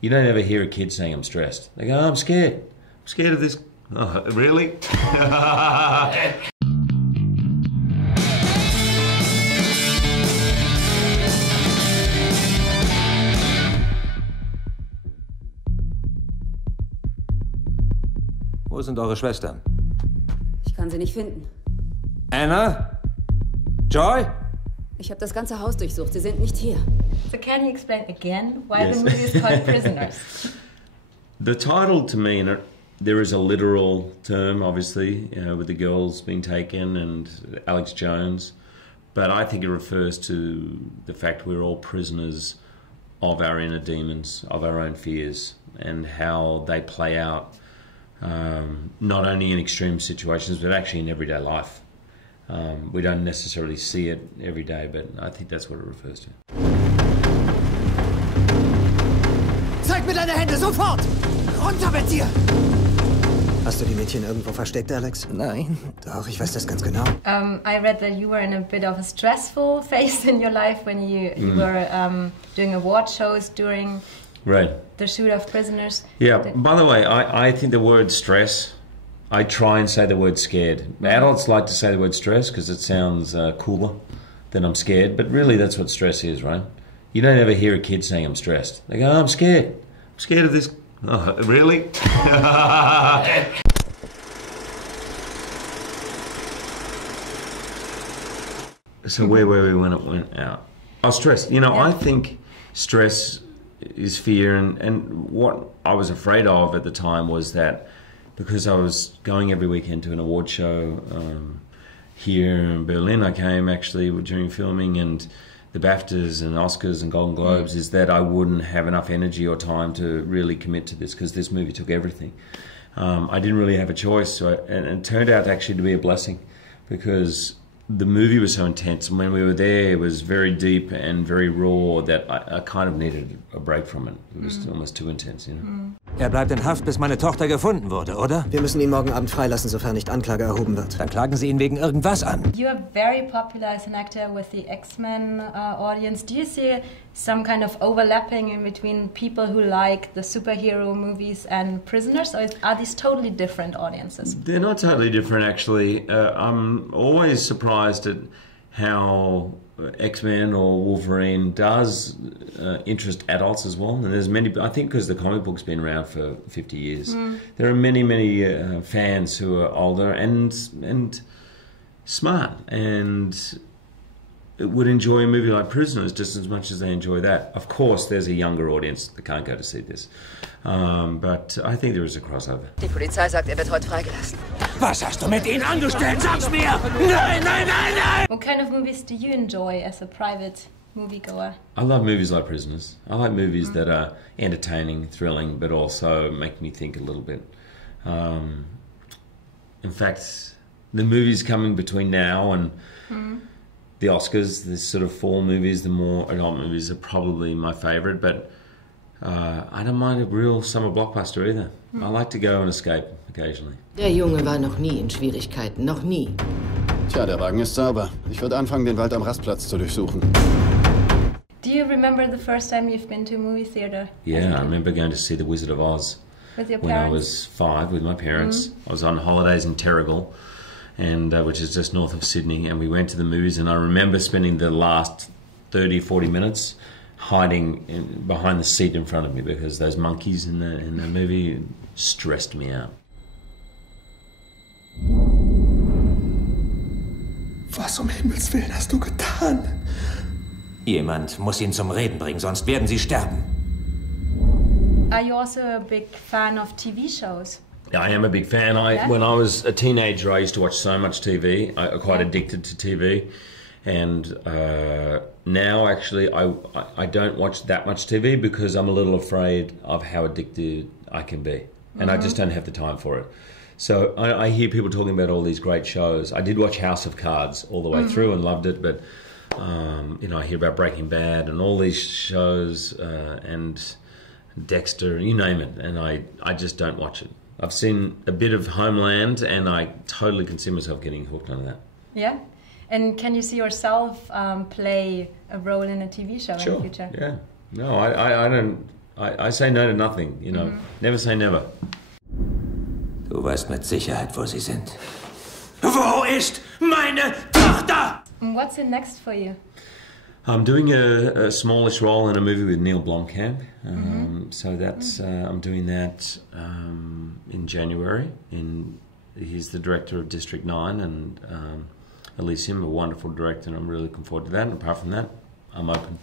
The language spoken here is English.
You don't ever hear a kid saying, I'm stressed. They go, oh, I'm scared. I'm scared of this. Oh, really? Wo sind eure Schwestern? Ich kann sie nicht finden. Anna? Joy? Ich habe das ganze Haus durchsucht. Sie sind nicht hier. So can you explain again why the movie is called Prisoners? The title, to me, there is a literal term, obviously, with the girls being taken and Alex Jones, but I think it refers to the fact we're all prisoners of our inner demons, of our own fears, and how they play out not only in extreme situations, but actually in everyday life. We don't necessarily see it every day, but I think that's what it refers to. Zeig mir deine Hände, sofort! Runter mit dir! Hast du die Mädchen irgendwo versteckt, Alex? Nein. Doch, ich weiß das ganz genau. I read that you were in a bit of a stressful phase in your life when you were doing award shows during the shoot of Prisoners. Yeah, by the way, I think the word stress, I try and say the word scared. Adults like to say the word stress because it sounds cooler than I'm scared, but really that's what stress is, right? You don't ever hear a kid saying, I'm stressed. They go, oh, I'm scared. I'm scared of this. Oh, really? So where were we when it went out? Oh, stress. You know, I think stress is fear, and what I was afraid of at the time was that because I was going every weekend to an award show here in Berlin, I came actually during filming, and the BAFTAs and Oscars and Golden Globes, is that I wouldn't have enough energy or time to really commit to this because this movie took everything. I didn't really have a choice, and it turned out actually to be a blessing because the movie was so intense, and when we were there it was very deep and very raw that I kind of needed a break from it. It was almost too intense, you know. Bleibt in Haft, bis meine Tochter gefunden wurde, oder? Wir müssen ihn morgen Abend freilassen, sofern nicht Anklage erhoben wird. Dann klagen Sie ihn wegen irgendwas an. You are very popular as an actor with the X-Men audience. Do you see some kind of overlapping in between people who like the superhero movies and Prisoners, or are these totally different audiences? They're not totally different, actually. I'm always surprised at how X-Men or Wolverine does interest adults as well. And there's many, I think because the comic book's been around for 50 years, there are many fans who are older and smart and would enjoy a movie like Prisoners just as much as they enjoy that. Of course, there's a younger audience that can't go to see this. But I think there is a crossover. Die Polizei sagt, wird heute freigelassen. Was hast du mit ihnen angestellt? Sag's mir! Nein, nein, nein, nein! What kind of movies do you enjoy as a private moviegoer? I love movies like Prisoners. I like movies that are entertaining, thrilling, but also make me think a little bit. In fact, the movies coming between now and the Oscars, the sort of fall movies, the more adult movies are probably my favourite, but I don't mind a real summer blockbuster either. I like to go and escape occasionally. Der Junge war noch nie in Schwierigkeiten, noch nie. Tja, der Wagen ist sauber. Ich würde anfangen, den Wald am Rastplatz zu durchsuchen. Do you remember the first time you've been to a movie theater? Yeah, I remember going to see The Wizard of Oz With your when I parents? was 5 with my parents. I was on holidays in Terrigal, and which is just north of Sydney, and we went to the movies, and I remember spending the last 30, 40 minutes hiding behind the seat in front of me because those monkeys in the movie stressed me out. Was Himmels Willen hast du getan? Jemand muss ihn zum Reden bringen, sonst werden sie sterben. Are you also a big fan of TV shows? I am a big fan. When I was a teenager, I used to watch so much TV. I got quite addicted to TV. And now, actually, I don't watch that much TV because I'm a little afraid of how addicted I can be. And I just don't have the time for it. So I hear people talking about all these great shows. I did watch House of Cards all the way through and loved it, but you know, I hear about Breaking Bad and all these shows and Dexter, you name it, and I just don't watch it. I've seen a bit of Homeland, and I totally can see myself getting hooked on that. Yeah? And can you see yourself play a role in a TV show in the future? Yeah. No, I don't. I say no to nothing, you know. Never say never. Du weißt mit Sicherheit, wo sie sind. Wo ist meine Tochter? And what's in next for you? I'm doing a smallish role in a movie with Neil Blomkamp. So that's I'm doing that in January. He's the director of District 9 and Elysium, a wonderful director, and I'm really looking forward to that. And apart from that, I'm open.